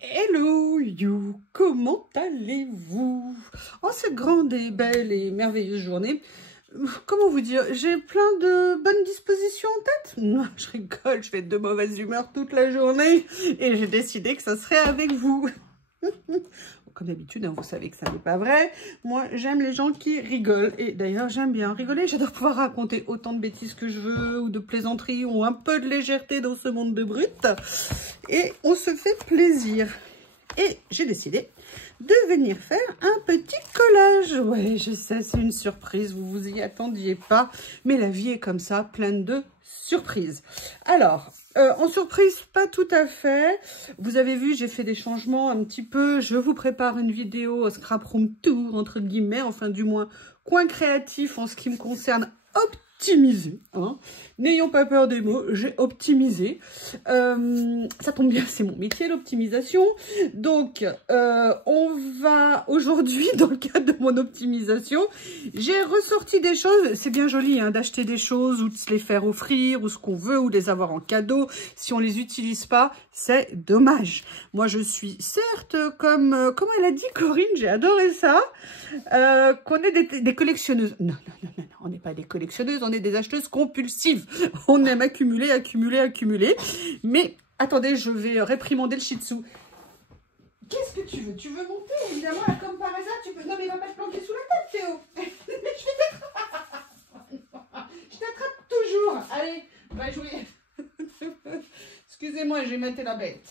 Hello you, comment allez-vous? En cette grande et belle et merveilleuse journée, comment vous dire, j'ai plein de bonnes dispositions en tête. Non, je rigole, je vais être de mauvaise humeur toute la journée et j'ai décidé que ça serait avec vous. Comme d'habitude, hein, vous savez que ça n'est pas vrai. Moi, j'aime les gens qui rigolent. Et d'ailleurs, j'aime bien rigoler. J'adore pouvoir raconter autant de bêtises que je veux, ou de plaisanteries, ou un peu de légèreté dans ce monde de brut. Et on se fait plaisir. Et j'ai décidé de venir faire un petit collage. Ouais, je sais, c'est une surprise. Vous vous y attendiez pas. Mais la vie est comme ça, pleine de surprises. Alors... en surprise, pas tout à fait. Vous avez vu, j'ai fait des changements un petit peu. Je vous prépare une vidéo Scrap Room Tour, entre guillemets, enfin du moins coin créatif en ce qui me concerne, optimisé. Hein. N'ayons pas peur des mots, j'ai optimisé. Ça tombe bien, c'est mon métier, l'optimisation. Donc, on va aujourd'hui, dans le cadre de mon optimisation, j'ai ressorti des choses. C'est bien joli hein, d'acheter des choses ou de se les faire offrir ou ce qu'on veut ou de les avoir en cadeau. Si on les utilise pas, c'est dommage. Moi, je suis certes, comme elle a dit Corinne, j'ai adoré ça, qu'on est des collectionneuses. Non, non, non, non, on n'est pas des collectionneuses, on est des acheteuses compulsives. On aime accumuler, accumuler, accumuler. Mais, attendez, je vais réprimander le shih tzu. Qu'est-ce que tu veux? Tu veux monter? Évidemment, là, comme par hasard, tu peux... Non, mais il va pas te planter sous la tête, Théo. Je t'attrape toujours. Allez, va jouer. Excusez-moi, j'ai maté la bête.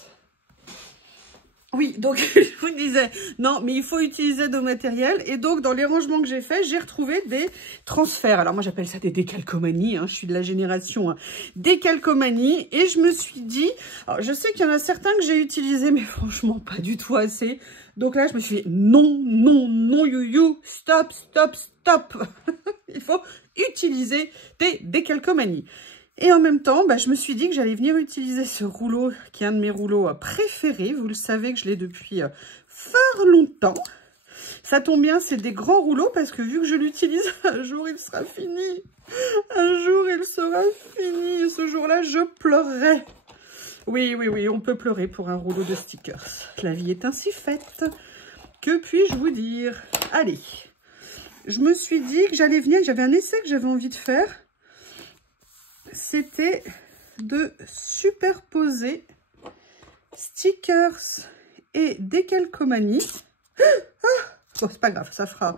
Oui, donc je vous disais, non, mais il faut utiliser nos matériels. Et donc, dans les rangements que j'ai faits, j'ai retrouvé des transferts. Alors, moi, j'appelle ça des décalcomanies. Hein, je suis de la génération décalcomanie. Et je me suis dit, alors, je sais qu'il y en a certains que j'ai utilisés, mais franchement, pas du tout assez. Donc là, je me suis dit, non, non, non, you, stop, stop, stop. Il faut utiliser des décalcomanies. Et en même temps, je me suis dit que j'allais venir utiliser ce rouleau, qui est un de mes rouleaux préférés. Vous le savez que je l'ai depuis fort longtemps. Ça tombe bien, c'est des grands rouleaux, parce que vu que je l'utilise, un jour il sera fini. Un jour il sera fini. Et ce jour-là, je pleurerai. Oui, oui, oui, on peut pleurer pour un rouleau de stickers. La vie est ainsi faite. Que puis-je vous dire? Allez, je me suis dit que j'allais venir, j'avais un essai que j'avais envie de faire. C'était de superposer stickers et décalcomanie. Bon, c'est pas grave, ça fera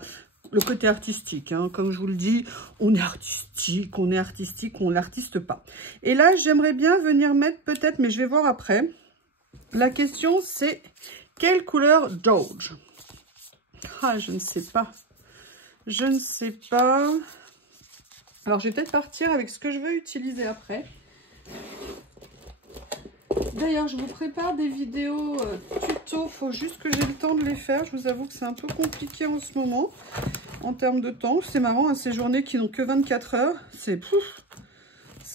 le côté artistique. Hein. Comme je vous le dis, on est artistique, on l'artiste pas. Et là, j'aimerais bien venir mettre peut-être, mais je vais voir après. La question, c'est quelle couleur Doge? Ah, je ne sais pas. Je ne sais pas. Alors, je vais peut-être partir avec ce que je veux utiliser après. D'ailleurs, je vous prépare des vidéos tuto. Il faut juste que j'ai le temps de les faire. Je vous avoue que c'est un peu compliqué en ce moment, en termes de temps. C'est marrant, hein, ces journées qui n'ont que 24 heures. C'est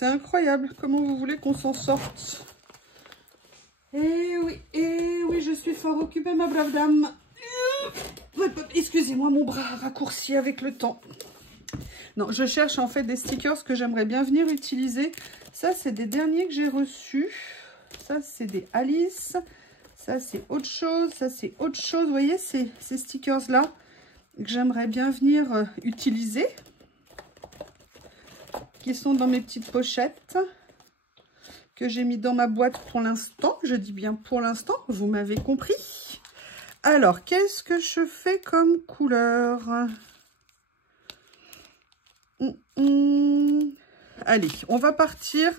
incroyable. Comment vous voulez qu'on s'en sorte? Eh oui, je suis fort occupée, ma brave dame. Excusez-moi, mon bras raccourci avec le temps. Non, je cherche en fait des stickers que j'aimerais bien venir utiliser. Ça, c'est des derniers que j'ai reçus. Ça, c'est des Alice. Ça, c'est autre chose. Ça, c'est autre chose. Vous voyez, ces stickers-là que j'aimerais bien venir utiliser. Qui sont dans mes petites pochettes. Que j'ai mis dans ma boîte pour l'instant. Je dis bien pour l'instant. Vous m'avez compris. Alors, qu'est-ce que je fais comme couleur ? Allez, on va partir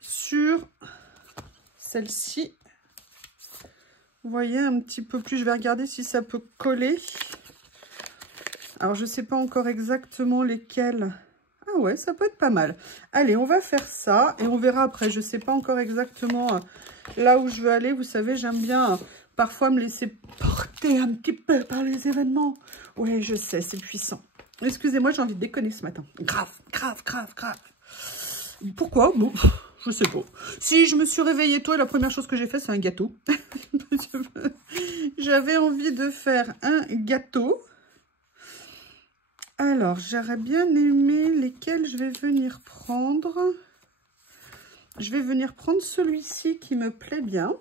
sur celle-ci. Vous voyez un petit peu plus, je vais regarder si ça peut coller. Alors, je ne sais pas encore exactement lesquelles. Ah ouais, ça peut être pas mal. Allez, on va faire ça et on verra après. Je ne sais pas encore exactement là où je veux aller. Vous savez, j'aime bien parfois me laisser porter un petit peu par les événements. Ouais, je sais, c'est puissant. Excusez-moi, j'ai envie de déconner ce matin. Grave, grave, grave, grave. Pourquoi? Bon, je sais pas. Si je me suis réveillée tôt et la première chose que j'ai fait, c'est un gâteau. J'avais envie de faire un gâteau. Alors, j'aurais bien aimé lesquels je vais venir prendre. Je vais venir prendre celui-ci qui me plaît bien.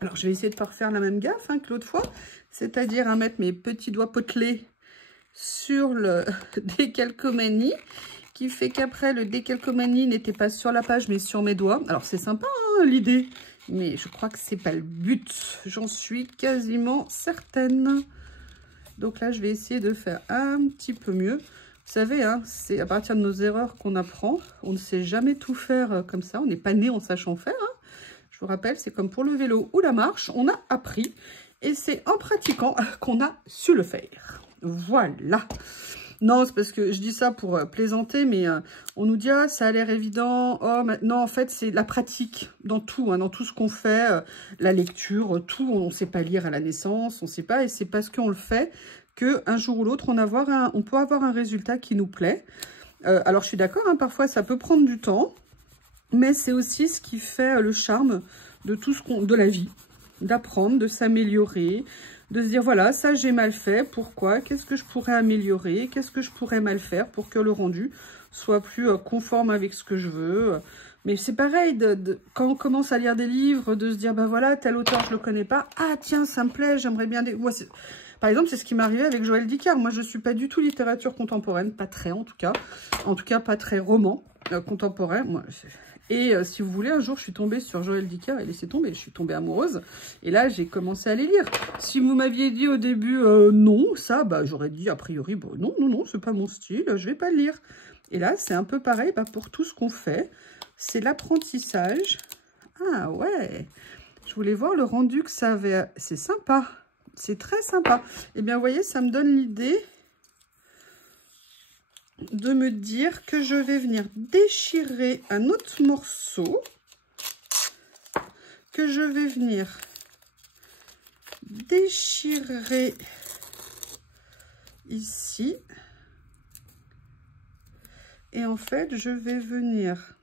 Alors, je vais essayer de ne pas refaire la même gaffe que l'autre fois, c'est-à-dire à mettre mes petits doigts potelés sur le décalcomanie, qui fait qu'après, le décalcomanie n'était pas sur la page, mais sur mes doigts. Alors, c'est sympa, hein, l'idée, mais je crois que c'est pas le but. J'en suis quasiment certaine. Donc là, je vais essayer de faire un petit peu mieux. Vous savez, hein, c'est à partir de nos erreurs qu'on apprend. On ne sait jamais tout faire comme ça. On n'est pas né en sachant faire. Hein. Je vous rappelle, c'est comme pour le vélo ou la marche. On a appris et c'est en pratiquant qu'on a su le faire. Voilà. Non, c'est parce que je dis ça pour plaisanter, mais on nous dit, ah, ça a l'air évident. Oh, non, en fait, c'est la pratique dans tout, hein, dans tout ce qu'on fait, la lecture, tout. On ne sait pas lire à la naissance, on ne sait pas, et c'est parce qu'on le fait qu'un jour ou l'autre, on peut avoir un résultat qui nous plaît. Alors, je suis d'accord, hein, parfois, ça peut prendre du temps, mais c'est aussi ce qui fait le charme de tout de la vie, d'apprendre, de s'améliorer, de se dire, voilà, ça j'ai mal fait, pourquoi? Qu'est-ce que je pourrais améliorer? Qu'est-ce que je pourrais mal faire pour que le rendu soit plus conforme avec ce que je veux? Mais c'est pareil, quand on commence à lire des livres, de se dire, ben voilà, tel auteur, je le connais pas. Ah tiens, ça me plaît, j'aimerais bien... Par exemple, c'est ce qui m'est arrivé avec Joël Dicker. Moi, je ne suis pas du tout littérature contemporaine, pas très en tout cas. En tout cas, pas très roman contemporain. Moi, et si vous voulez, un jour, je suis tombée sur Joël Dicker et laissez tomber, je suis tombée amoureuse. Et là, j'ai commencé à les lire. Si vous m'aviez dit au début non, ça, bah, j'aurais dit a priori, bon, non, c'est pas mon style, je vais pas le lire. Et là, c'est un peu pareil pour tout ce qu'on fait. C'est l'apprentissage. Ah ouais, je voulais voir le rendu que ça avait. C'est sympa, c'est très sympa. Eh bien, vous voyez, ça me donne l'idée de me dire que je vais venir déchirer un autre morceau, que je vais venir déchirer ici, et en fait je vais venir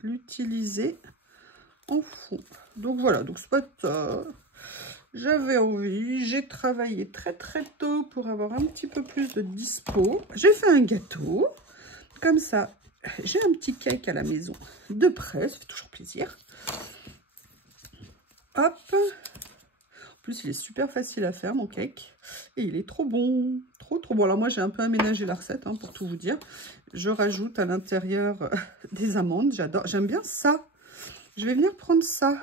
l'utiliser en fond. Donc voilà, donc spot, j'avais envie, j'ai travaillé très tôt pour avoir un petit peu plus de dispo. J'ai fait un gâteau, comme ça, j'ai un petit cake à la maison de près, ça fait toujours plaisir. Hop, en plus il est super facile à faire mon cake, et il est trop bon, trop bon. Alors moi j'ai un peu aménagé la recette, hein, pour tout vous dire. Je rajoute à l'intérieur des amandes, j'adore, j'aime bien ça. Je vais venir prendre ça.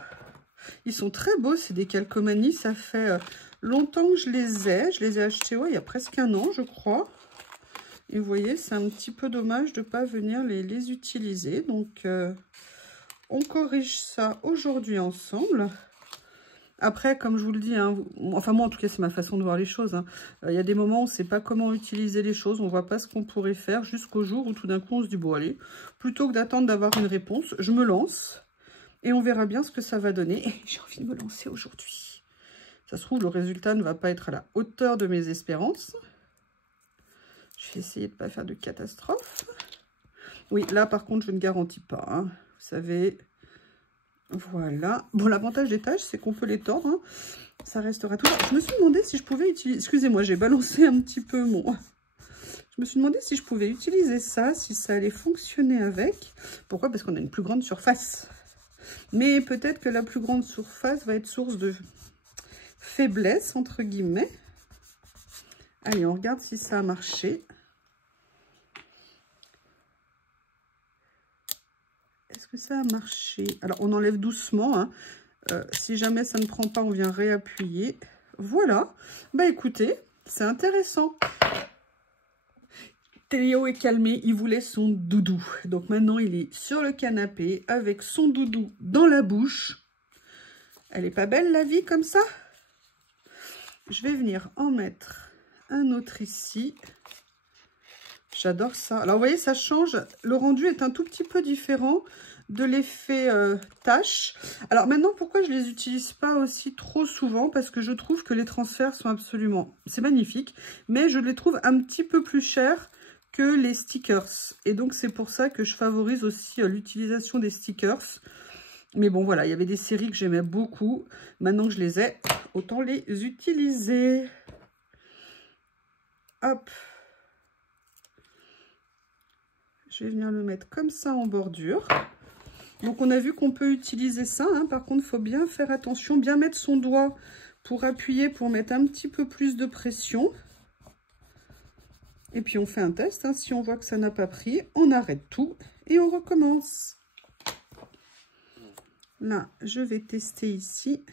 Ils sont très beaux, c'est des calcomanies. Ça fait longtemps que je les ai achetés, ouais, il y a presque un an, je crois. Et vous voyez, c'est un petit peu dommage de ne pas venir les utiliser. Donc, on corrige ça aujourd'hui ensemble. Après, comme je vous le dis, hein, enfin moi en tout cas, c'est ma façon de voir les choses. Hein. Il y a des moments où on ne sait pas comment utiliser les choses, on ne voit pas ce qu'on pourrait faire jusqu'au jour où tout d'un coup on se dit, bon allez, plutôt que d'attendre d'avoir une réponse, je me lance. Et on verra bien ce que ça va donner. Et j'ai envie de me lancer aujourd'hui. Ça se trouve, le résultat ne va pas être à la hauteur de mes espérances. Je vais essayer de ne pas faire de catastrophe. Oui, là, par contre, je ne garantis pas. Hein. Vous savez, voilà. Bon, l'avantage des tâches, c'est qu'on peut les tordre. Hein. Ça restera toujours. Je me suis demandé si je pouvais utiliser... Excusez-moi, j'ai balancé un petit peu mon... Je me suis demandé si je pouvais utiliser ça, si ça allait fonctionner avec. Pourquoi? Parce qu'on a une plus grande surface. Mais peut-être que la plus grande surface va être source de faiblesse, entre guillemets. Allez, on regarde si ça a marché. Est-ce que ça a marché? Alors, on enlève doucement. Hein. Si jamais ça ne prend pas, on vient réappuyer. Voilà. Bah, écoutez, c'est intéressant. Théo est calmé, il voulait son doudou. Donc maintenant, il est sur le canapé avec son doudou dans la bouche. Elle est pas belle, la vie, comme ça? Je vais venir en mettre un autre ici. J'adore ça. Alors, vous voyez, ça change. Le rendu est un tout petit peu différent de l'effet tache. Alors maintenant, pourquoi je ne les utilise pas aussi trop souvent? Parce que je trouve que les transferts sont absolument... C'est magnifique, mais je les trouve un petit peu plus chers que les stickers. Et donc, c'est pour ça que je favorise aussi l'utilisation des stickers. Mais bon, voilà, il y avait des séries que j'aimais beaucoup. Maintenant que je les ai, autant les utiliser. Hop. Je vais venir le mettre comme ça en bordure. Donc on a vu qu'on peut utiliser ça, hein. Par contre, il faut bien faire attention, bien mettre son doigt pour appuyer, pour mettre un petit peu plus de pression. Et puis on fait un test, hein. Si on voit que ça n'a pas pris, on arrête tout et on recommence. Là, je vais tester ici.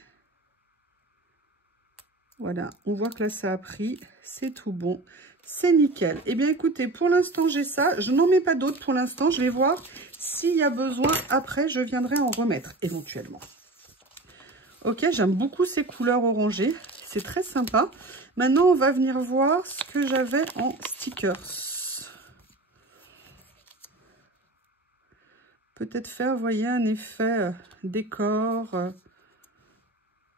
Voilà, on voit que là ça a pris, c'est tout bon, c'est nickel. Eh bien écoutez, pour l'instant j'ai ça, je n'en mets pas d'autres pour l'instant, je vais voir s'il y a besoin, après je viendrai en remettre éventuellement. Ok, j'aime beaucoup ces couleurs orangées, c'est très sympa. Maintenant on va venir voir ce que j'avais en stickers. Peut-être faire, vous voyez, un effet décor...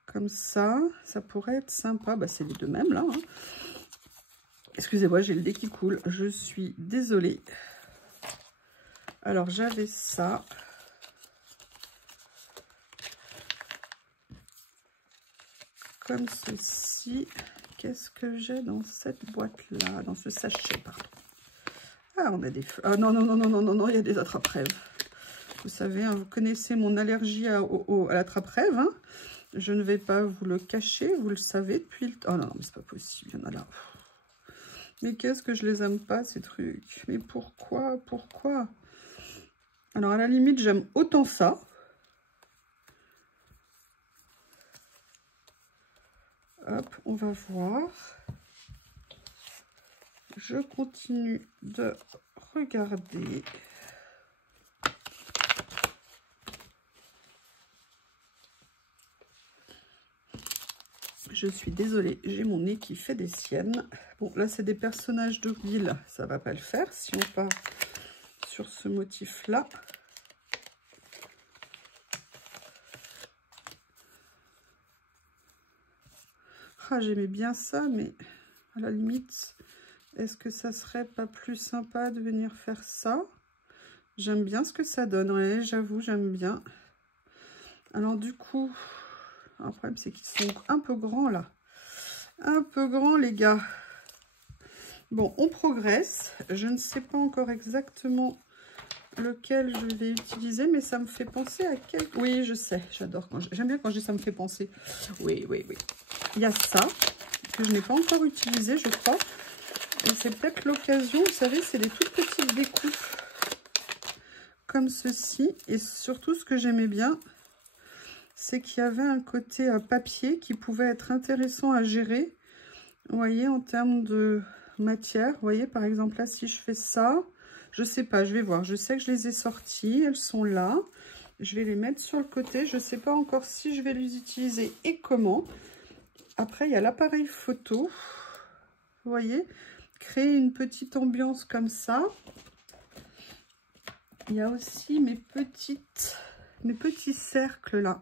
comme ça pourrait être sympa. Bah, c'est les deux mêmes là. Hein. Excusez-moi, j'ai le nez qui coule. Je suis désolée. Alors, j'avais ça. Comme ceci. Qu'est-ce que j'ai dans cette boîte-là? Dans ce sachet, pardon. Ah, on a des... Ah non, non, non, non, non, non, non, il y a des attrape-rêves. Vous savez, hein, vous connaissez mon allergie à l'attrape-rêve, hein. Je ne vais pas vous le cacher, vous le savez depuis le... Oh non, mais c'est pas possible, il y en a là. Mais qu'est-ce que je les aime pas, ces trucs? Mais pourquoi? Pourquoi? Alors, à la limite, j'aime autant ça. Hop, on va voir. Je continue de regarder. Je suis désolée, j'ai mon nez qui fait des siennes. Bon, là, c'est des personnages de ville. Ça va pas le faire si on part sur ce motif-là. Ah, j'aimais bien ça, mais à la limite, est-ce que ça serait pas plus sympa de venir faire ça? J'aime bien ce que ça donne, ouais, j'avoue, j'aime bien. Alors, du coup... Le problème, c'est qu'ils sont un peu grands, là. Un peu grands, les gars. Bon, on progresse. Je ne sais pas encore exactement lequel je vais utiliser, mais ça me fait penser à quel... Oui, je sais. J'adore quand... J'aime bien quand je dis ça me fait penser. Oui, oui, oui. Il y a ça, que je n'ai pas encore utilisé, je crois. Et c'est peut-être l'occasion. Vous savez, c'est des toutes petites découpes. Comme ceci. Et surtout, ce que j'aimais bien... c'est qu'il y avait un côté papier qui pouvait être intéressant à gérer. Vous voyez, en termes de matière. Vous voyez, par exemple, là, si je fais ça, je sais pas, je vais voir. Je sais que je les ai sorties, elles sont là. Je vais les mettre sur le côté. Je ne sais pas encore si je vais les utiliser et comment. Après, il y a l'appareil photo. Vous voyez, créer une petite ambiance comme ça. Il y a aussi mes petits cercles là.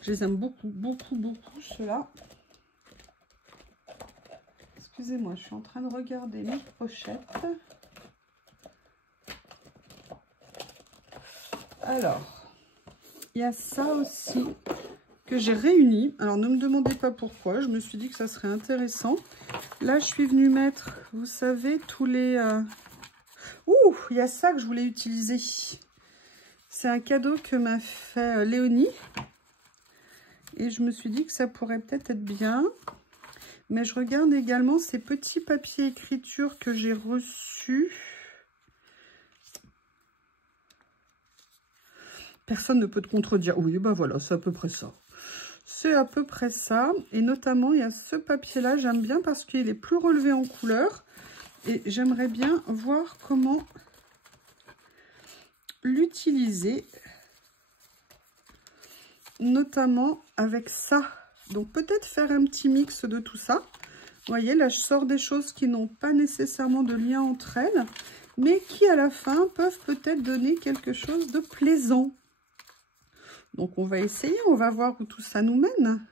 Je les aime beaucoup, beaucoup, beaucoup, ceux-là. Excusez-moi, je suis en train de regarder mes pochettes. Alors, il y a ça aussi que j'ai réuni. Alors, ne me demandez pas pourquoi. Je me suis dit que ça serait intéressant. Là, je suis venue mettre, vous savez, tous les... Ouh, il y a ça que je voulais utiliser. C'est un cadeau que m'a fait Léonie. Et je me suis dit que ça pourrait peut-être être bien. Mais je regarde également ces petits papiers écriture que j'ai reçus. Personne ne peut te contredire. Oui, bah voilà, c'est à peu près ça. C'est à peu près ça. Et notamment, il y a ce papier-là. J'aime bien parce qu'il est plus relevé en couleur. Et j'aimerais bien voir comment l'utiliser. Notamment avec ça. Donc peut-être faire un petit mix de tout ça. Vous voyez, là je sors des choses qui n'ont pas nécessairement de lien entre elles, mais qui à la fin peuvent peut-être donner quelque chose de plaisant. Donc on va essayer, on va voir où tout ça nous mène.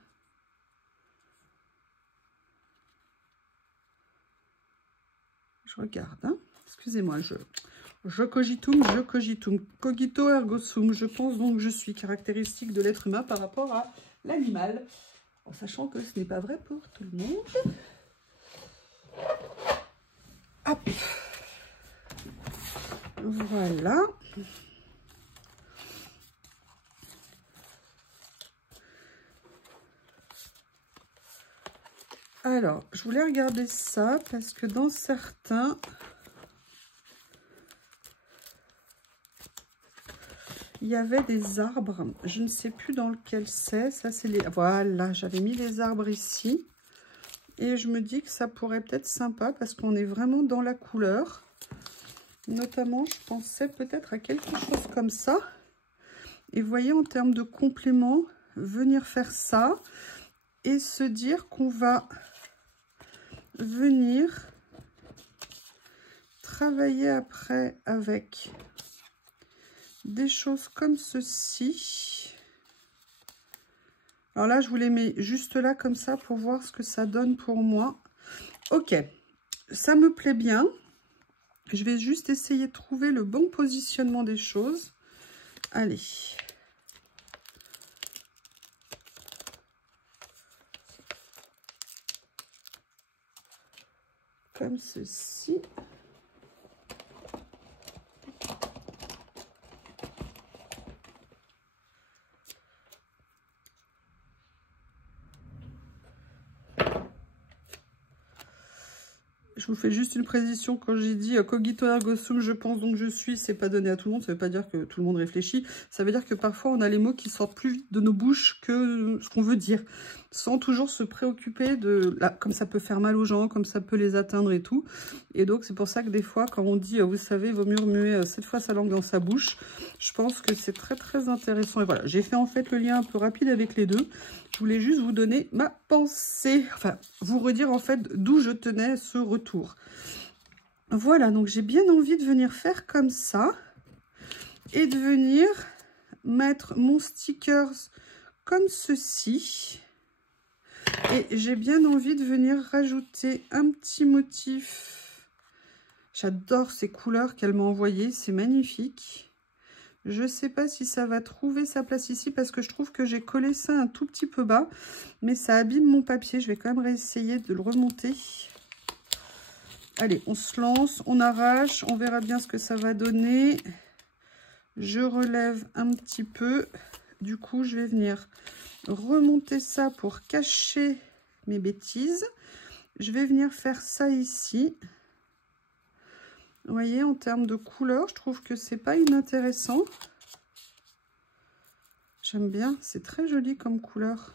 Je regarde, hein. Excusez-moi, je cogitum, cogito ergo sum. Je pense donc que je suis caractéristique de l'être humain par rapport à l'animal. En sachant que ce n'est pas vrai pour tout le monde. Hop. Voilà. Alors, je voulais regarder ça parce que dans certains, il y avait des arbres. Je ne sais plus dans lequel c'est. Ça, c'est les... Voilà, j'avais mis les arbres ici. Et je me dis que ça pourrait peut-être sympa parce qu'on est vraiment dans la couleur. Notamment, je pensais peut-être à quelque chose comme ça. Et vous voyez, en termes de complément, venir faire ça et se dire qu'on va venir travailler après avec des choses comme ceci. Alors là, je vous les mets juste là comme ça pour voir ce que ça donne pour moi. Ok, ça me plaît bien. Je vais juste essayer de trouver le bon positionnement des choses. Allez. Comme ceci. Je vous fais juste une précision quand j'ai dit cogito ergo sum, je pense donc je suis, c'est pas donné à tout le monde, ça veut pas dire que tout le monde réfléchit, ça veut dire que parfois on a les mots qui sortent plus vite de nos bouches que ce qu'on veut dire, sans toujours se préoccuper de, là, comme ça peut faire mal aux gens, comme ça peut les atteindre et tout, et donc c'est pour ça que des fois quand on dit, vous savez, il vaut mieux remuer 7 fois sa langue dans sa bouche, je pense que c'est très très intéressant, et voilà, j'ai fait en fait le lien un peu rapide avec les deux. Je voulais juste vous donner ma pensée, enfin, vous redire en fait d'où je tenais ce retour. Voilà, donc j'ai bien envie de venir faire comme ça et de venir mettre mon stickers comme ceci. Et j'ai bien envie de venir rajouter un petit motif. J'adore ces couleurs qu'elle m'a envoyées, c'est magnifique. Je ne sais pas si ça va trouver sa place ici parce que je trouve que j'ai collé ça un tout petit peu bas. Mais ça abîme mon papier. Je vais quand même réessayer de le remonter. Allez, on se lance, on arrache. On verra bien ce que ça va donner. Je relève un petit peu. Du coup, je vais venir remonter ça pour cacher mes bêtises. Je vais venir faire ça ici. Vous voyez, en termes de couleur, je trouve que c'est pas inintéressant. J'aime bien, c'est très joli comme couleur.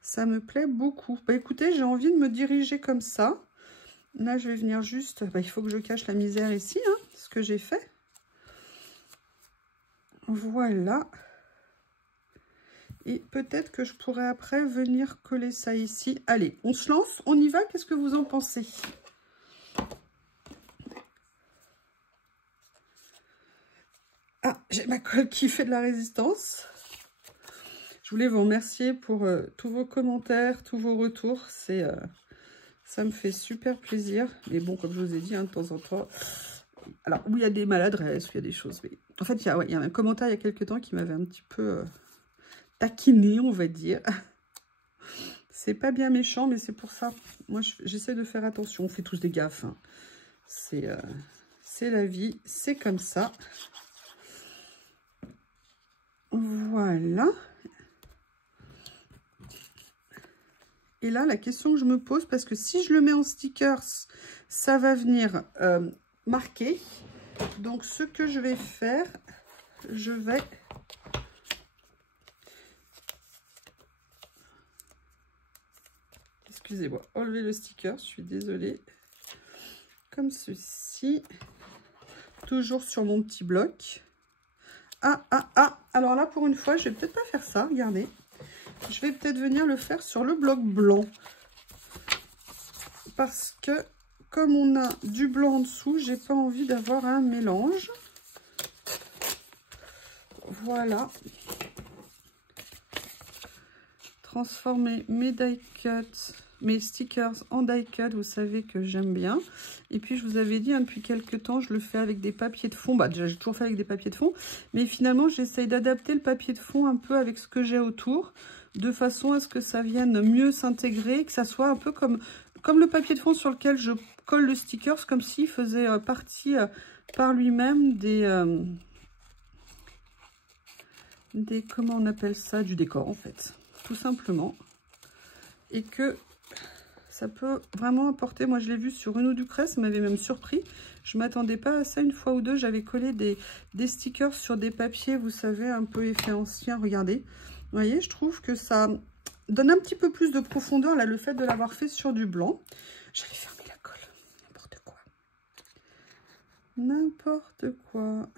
Ça me plaît beaucoup. Bah écoutez, j'ai envie de me diriger comme ça. Là, je vais venir juste... Bah, il faut que je cache la misère ici, hein, ce que j'ai fait. Voilà. Et peut-être que je pourrais après venir coller ça ici. Allez, on se lance, on y va. Qu'est-ce que vous en pensez ? Ah, j'ai ma colle qui fait de la résistance. Je voulais vous remercier pour tous vos commentaires, tous vos retours. Ça me fait super plaisir. Mais bon, comme je vous ai dit, hein, de temps en temps... Alors, où il y a des maladresses, où il y a des choses. Mais... En fait, il y a un commentaire il y a quelques temps qui m'avait un petit peu taquiné, on va dire. C'est pas bien méchant, mais c'est pour ça. Moi, j'essaie de faire attention. On fait tous des gaffes. Hein. C'est la vie. C'est comme ça. Voilà. Et là, la question que je me pose, parce que si je le mets en stickers, ça va venir marquer. Donc, ce que je vais faire, je vais... Excusez-moi, enlever le sticker, je suis désolée. Comme ceci. Toujours sur mon petit bloc. Ah, ah, ah. Alors là, pour une fois, je vais peut-être pas faire ça, regardez. Je vais peut-être venir le faire sur le bloc blanc. Parce que, comme on a du blanc en dessous, j'ai pas envie d'avoir un mélange. Voilà. Transformer mes die cuts, mes stickers en die cut, vous savez que j'aime bien. Et puis je vous avais dit, hein, depuis quelques temps, je le fais avec des papiers de fond. Bah déjà j'ai toujours fait avec des papiers de fond, mais finalement j'essaye d'adapter le papier de fond un peu avec ce que j'ai autour, de façon à ce que ça vienne mieux s'intégrer, que ça soit un peu comme le papier de fond sur lequel je colle le sticker, comme s'il faisait partie par lui-même des comment on appelle ça, du décor en fait, tout simplement. Et que ça peut vraiment apporter. Moi, je l'ai vu sur une ou deux crêpes, ça m'avait même surpris. Je ne m'attendais pas à ça. Une fois ou deux, j'avais collé des stickers sur des papiers, vous savez, un peu effet ancien. Regardez. Vous voyez, je trouve que ça donne un petit peu plus de profondeur, là, le fait de l'avoir fait sur du blanc. J'avais fermé la colle. N'importe quoi. N'importe quoi.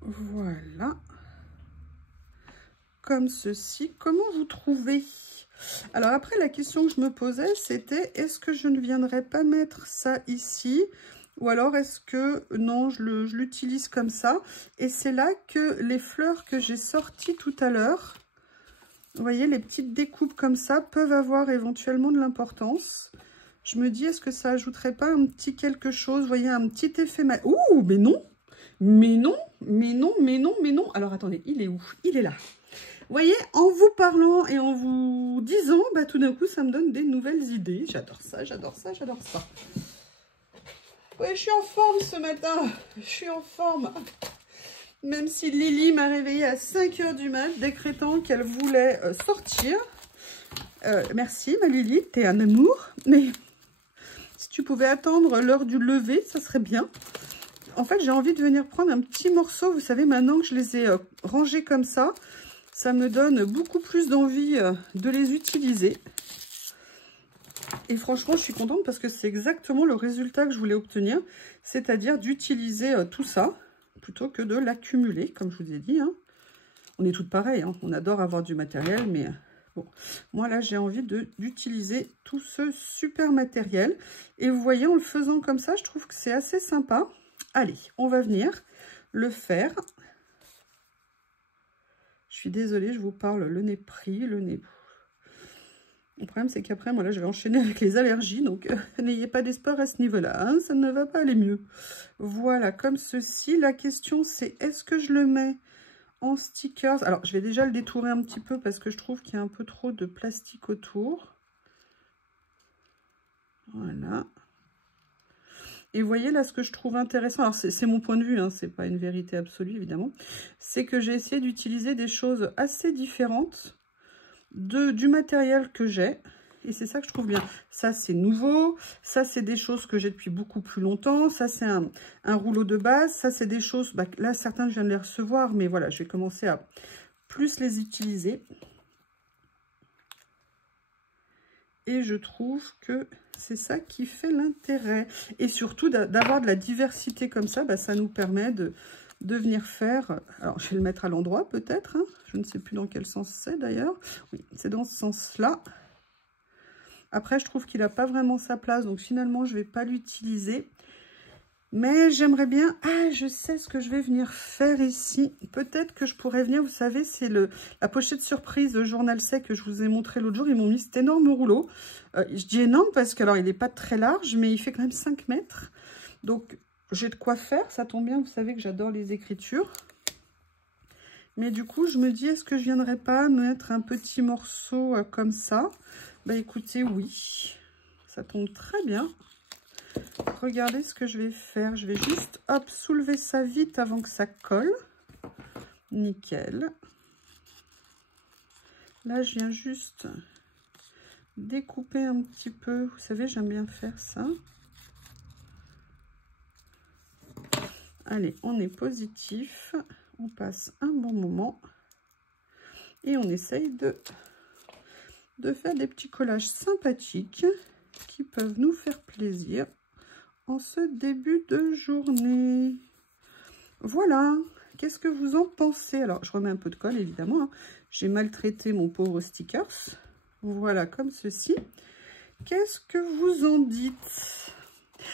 Voilà. Comme ceci. Comment vous trouvez? Alors après, la question que je me posais, c'était est-ce que je ne viendrais pas mettre ça ici? Ou alors est-ce que non, je l'utilise comme ça? Et c'est là que les fleurs que j'ai sorties tout à l'heure, vous voyez, les petites découpes comme ça peuvent avoir éventuellement de l'importance. Je me dis, est-ce que ça ajouterait pas un petit quelque chose? Vous voyez, un petit effet... Ouh, mais non! Mais non, mais non, mais non, mais non. Alors, attendez, il est où? Il est là. Vous voyez, en vous parlant et en vous disant, bah, tout d'un coup, ça me donne des nouvelles idées. J'adore ça, j'adore ça, j'adore ça. Ouais, je suis en forme ce matin. Je suis en forme. Même si Lily m'a réveillée à 5 h du mat, décrétant qu'elle voulait sortir. Merci, ma Lily, t'es un amour. Mais si tu pouvais attendre l'heure du lever, ça serait bien. En fait, j'ai envie de venir prendre un petit morceau. Vous savez, maintenant que je les ai rangés comme ça, ça me donne beaucoup plus d'envie de les utiliser. Et franchement, je suis contente parce que c'est exactement le résultat que je voulais obtenir. C'est-à-dire d'utiliser tout ça plutôt que de l'accumuler, comme je vous ai dit. Hein. On est toutes pareilles. Hein. On adore avoir du matériel, mais bon. Moi, là, j'ai envie d'utiliser tout ce super matériel. Et vous voyez, en le faisant comme ça, je trouve que c'est assez sympa. Allez, on va venir le faire. Je suis désolée, je vous parle le nez pris, le nez... Le problème, c'est qu'après, moi, là, je vais enchaîner avec les allergies. Donc, n'ayez pas d'espoir à ce niveau-là. Hein, ça ne va pas aller mieux. Voilà, comme ceci. La question, c'est est-ce que je le mets en stickers? Alors, je vais déjà le détourer un petit peu parce que je trouve qu'il y a un peu trop de plastique autour. Voilà. Et vous voyez là ce que je trouve intéressant, alors c'est mon point de vue, hein, c'est pas une vérité absolue évidemment, c'est que j'ai essayé d'utiliser des choses assez différentes du matériel que j'ai. Et c'est ça que je trouve bien. Ça c'est nouveau, ça c'est des choses que j'ai depuis beaucoup plus longtemps, ça c'est un rouleau de base, ça c'est des choses, bah, là certains je viens de les recevoir, mais voilà, je vais commencer à plus les utiliser. Et je trouve que c'est ça qui fait l'intérêt. Et surtout, d'avoir de la diversité comme ça, bah, ça nous permet de venir faire... Alors, je vais le mettre à l'endroit peut-être. Hein, je ne sais plus dans quel sens c'est d'ailleurs. Oui, c'est dans ce sens-là. Après, je trouve qu'il n'a pas vraiment sa place. Donc, finalement, je ne vais pas l'utiliser. Mais j'aimerais bien... Ah, je sais ce que je vais venir faire ici. Peut-être que je pourrais venir... Vous savez, c'est la pochette surprise de Journal Sec que je vous ai montré l'autre jour. Ils m'ont mis cet énorme rouleau. Je dis énorme parce que alors il n'est pas très large, mais il fait quand même 5 mètres. Donc, j'ai de quoi faire. Ça tombe bien, vous savez que j'adore les écritures. Mais du coup, je me dis, est-ce que je viendrais pas mettre un petit morceau comme ça? Bah écoutez, oui. Ça tombe très bien. Regardez ce que je vais faire. Je vais juste, hop, soulever ça vite avant que ça colle. Nickel. Là, je viens juste découper un petit peu. Vous savez, j'aime bien faire ça. Allez, on est positif. On passe un bon moment. Et on essaye de faire des petits collages sympathiques qui peuvent nous faire plaisir en ce début de journée. Voilà, qu'est-ce que vous en pensez? Alors, je remets un peu de colle, évidemment. Hein. J'ai maltraité mon pauvre stickers. Voilà, comme ceci. Qu'est-ce que vous en dites?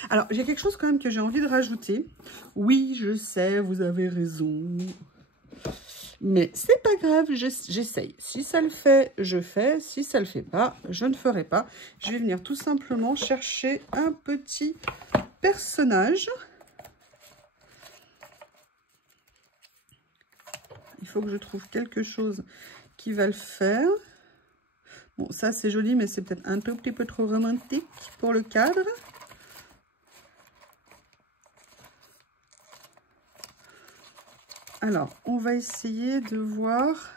Alors, j'ai quelque chose quand même que j'ai envie de rajouter. Oui, je sais, vous avez raison. Mais c'est pas grave, j'essaye. Si ça le fait, je fais. Si ça le fait pas, je ne ferai pas. Je vais venir tout simplement chercher un petit personnage. Il faut que je trouve quelque chose qui va le faire. Bon, ça c'est joli, mais c'est peut-être un tout petit peu trop romantique pour le cadre. Alors, on va essayer de voir.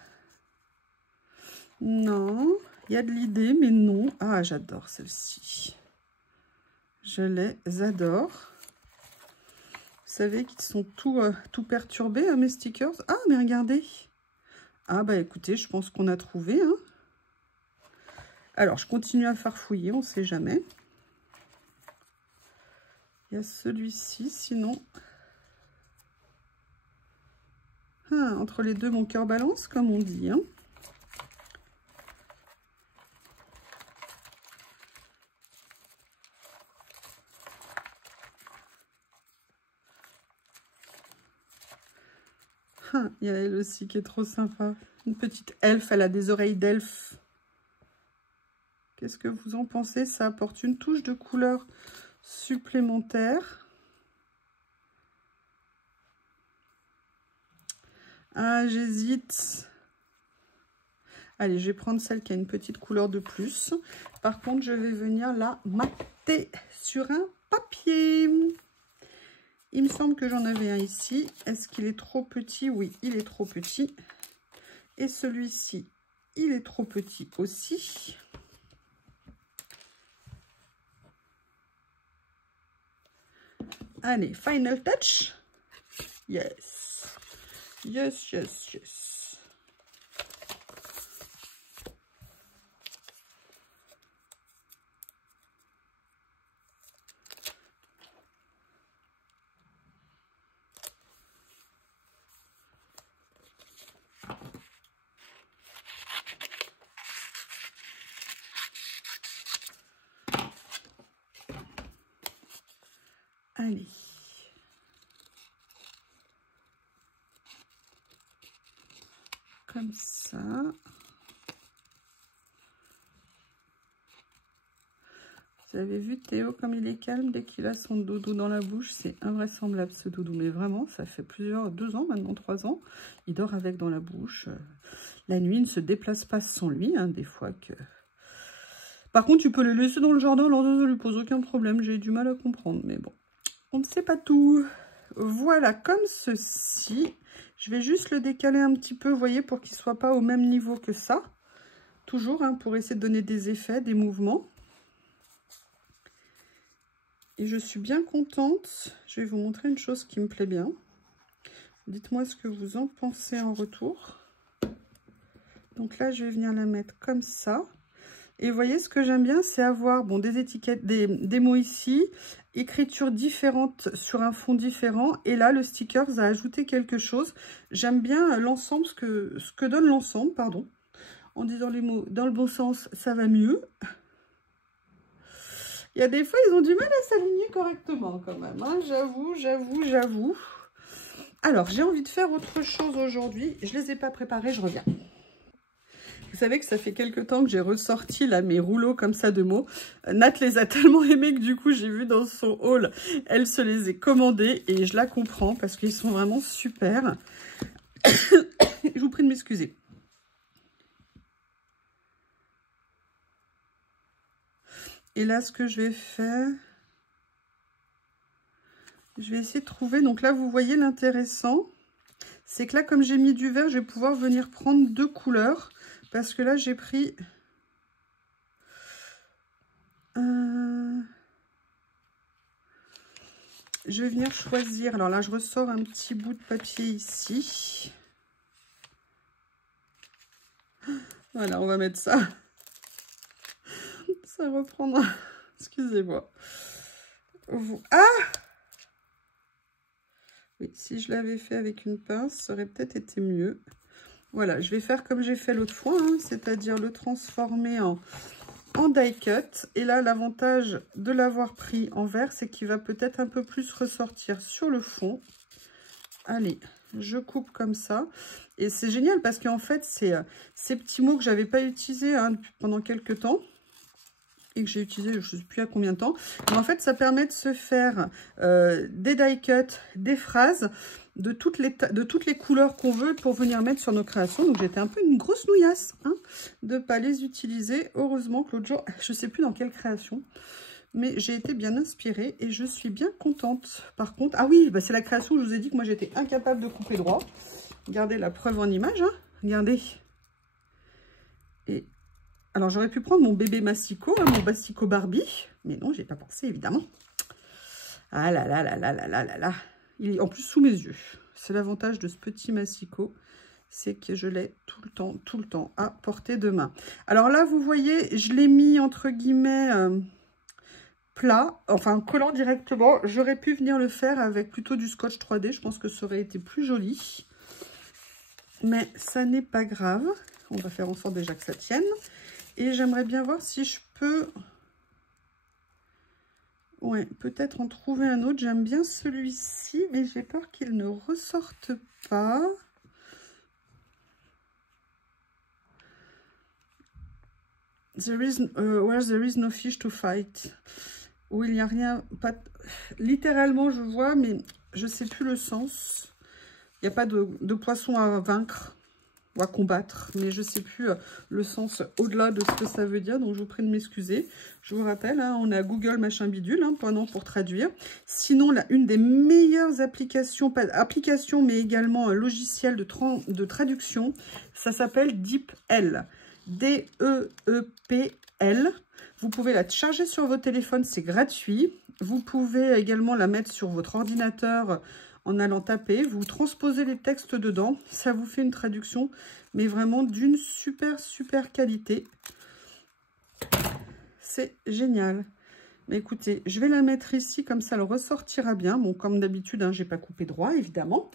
Non, il y a de l'idée, mais non. Ah, j'adore celle-ci. Je les adore. Vous savez qu'ils sont tout perturbés, hein, mes stickers. Ah, mais regardez. Ah, bah écoutez, je pense qu'on a trouvé. Hein. Alors, je continue à farfouiller, on ne sait jamais. Il y a celui-ci, sinon... Ah, entre les deux, mon cœur balance, comme on dit. Hein. Ah, il y a elle aussi qui est trop sympa. Une petite elfe, elle a des oreilles d'elfe. Qu'est-ce que vous en pensez? Ça apporte une touche de couleur supplémentaire. Ah, j'hésite. Allez, je vais prendre celle qui a une petite couleur de plus. Par contre, je vais venir la mater sur un papier. Il me semble que j'en avais un ici. Est-ce qu'il est trop petit? Oui, il est trop petit. Et celui-ci, il est trop petit aussi. Allez, final touch. Yes. Yes, yes, yes. Allez. Comme ça. Vous avez vu Théo comme il est calme dès qu'il a son doudou dans la bouche? C'est invraisemblable ce doudou, mais vraiment ça fait 2 ans maintenant, 3 ans. Il dort avec dans la bouche. La nuit il ne se déplace pas sans lui, hein, des fois que... Par contre tu peux le laisser dans le jardin, alors ça ne lui pose aucun problème. J'ai du mal à comprendre, mais bon. On ne sait pas tout. Voilà, comme ceci. Je vais juste le décaler un petit peu, vous voyez, pour qu'il ne soit pas au même niveau que ça. Toujours, hein, pour essayer de donner des effets, des mouvements. Et je suis bien contente. Je vais vous montrer une chose qui me plaît bien. Dites-moi ce que vous en pensez en retour. Donc là, je vais venir la mettre comme ça. Et vous voyez, ce que j'aime bien, c'est avoir bon, des étiquettes, des mots ici, écritures différentes sur un fond différent. Et là, le sticker a ajouté quelque chose. J'aime bien l'ensemble, ce que donne l'ensemble, pardon. En disant les mots dans le bon sens, ça va mieux. Il y a des fois, ils ont du mal à s'aligner correctement quand même. Hein. J'avoue. Alors, j'ai envie de faire autre chose aujourd'hui. Je ne les ai pas préparés, je reviens. Vous savez que ça fait quelques temps que j'ai ressorti là mes rouleaux comme ça de mots. Nat les a tellement aimés que du coup j'ai vu dans son haul, elle se les est commandés et je la comprends parce qu'ils sont vraiment super. Je vous prie de m'excuser. Et là ce que je vais faire, je vais essayer de trouver, donc là vous voyez l'intéressant, c'est que là comme j'ai mis du vert, je vais pouvoir venir prendre 2 couleurs. Parce que là, j'ai pris... Je vais venir choisir. Alors là, je ressors un petit bout de papier ici. Voilà, on va mettre ça. Ça reprendra. Excusez-moi. Ah! Oui, si je l'avais fait avec une pince, ça aurait peut-être été mieux. Voilà, je vais faire comme j'ai fait l'autre fois, hein, c'est-à-dire le transformer en die cut. Et là, l'avantage de l'avoir pris en vert, c'est qu'il va peut-être un peu plus ressortir sur le fond. Allez, je coupe comme ça. Et c'est génial parce qu'en fait, c'est ces petits mots que j'avais pas utilisés hein, pendant quelques temps. Et que j'ai utilisé, je ne sais plus à combien de temps. Mais en fait, ça permet de se faire des die cut, des phrases de toutes les couleurs qu'on veut pour venir mettre sur nos créations. Donc, j'étais un peu une grosse nouillasse hein, de ne pas les utiliser. Heureusement que l'autre jour, je ne sais plus dans quelle création, mais j'ai été bien inspirée et je suis bien contente. Par contre, ah oui, bah c'est la création où je vous ai dit que moi, j'étais incapable de couper droit. Regardez la preuve en image, hein. Regardez. Et alors, j'aurais pu prendre mon bébé Massiko, hein, mon Massiko Barbie. Mais non, j'ai pas pensé, évidemment. Ah là là là là là là là là. Il est en plus sous mes yeux. C'est l'avantage de ce petit Massiko. C'est que je l'ai tout le temps à portée de main. Alors là, vous voyez, je l'ai mis entre guillemets plat, enfin collant directement. J'aurais pu venir le faire avec plutôt du scotch 3D. Je pense que ça aurait été plus joli. Mais ça n'est pas grave. On va faire en sorte déjà que ça tienne. Et j'aimerais bien voir si je peux... Ouais, peut-être en trouver un autre. J'aime bien celui-ci, mais j'ai peur qu'il ne ressorte pas. Where there is no fish to fight. Où il n'y a rien, pas, littéralement je vois, mais je ne sais plus le sens. Il n'y a pas de poisson à vaincre ou à combattre, mais je ne sais plus le sens au-delà de ce que ça veut dire, donc je vous prie de m'excuser. Je vous rappelle, hein, on a Google machin bidule hein, pour traduire. Sinon, là, une des meilleures applications, pas applications, mais également un logiciel de traduction, ça s'appelle DeepL. D-E-E-P-L. Vous pouvez la charger sur votre téléphone, c'est gratuit. Vous pouvez également la mettre sur votre ordinateur en allant taper. Vous transposez les textes dedans. Ça vous fait une traduction, mais vraiment d'une super qualité. C'est génial. Mais écoutez, je vais la mettre ici, comme ça elle ressortira bien. Bon, comme d'habitude, hein, j'ai pas coupé droit, évidemment.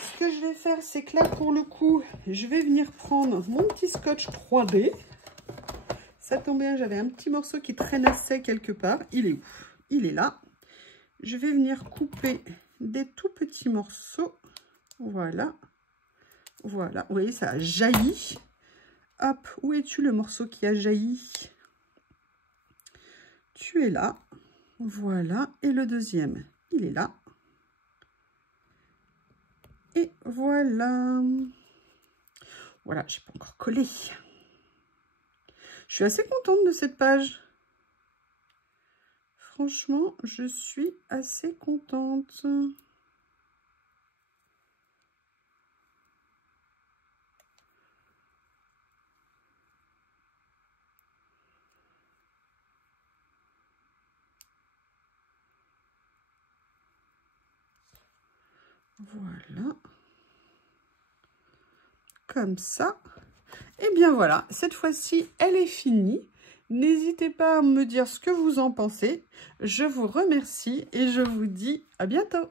Ce que je vais faire, c'est que là, pour le coup, je vais venir prendre mon petit scotch 3D. Ça tombe bien, j'avais un petit morceau qui traînassait quelque part. Il est où? Il est là. Je vais venir couper des tout petits morceaux. Voilà. Voilà. Vous voyez, ça a jailli. Hop, où es-tu le morceau qui a jailli? Tu es là. Voilà. Et le deuxième, il est là. Et voilà. Voilà, j'ai pas encore collé. Je suis assez contente de cette page. Franchement, je suis assez contente. Voilà. Comme ça. Et bien voilà, cette fois-ci, elle est finie. N'hésitez pas à me dire ce que vous en pensez. Je vous remercie et je vous dis à bientôt.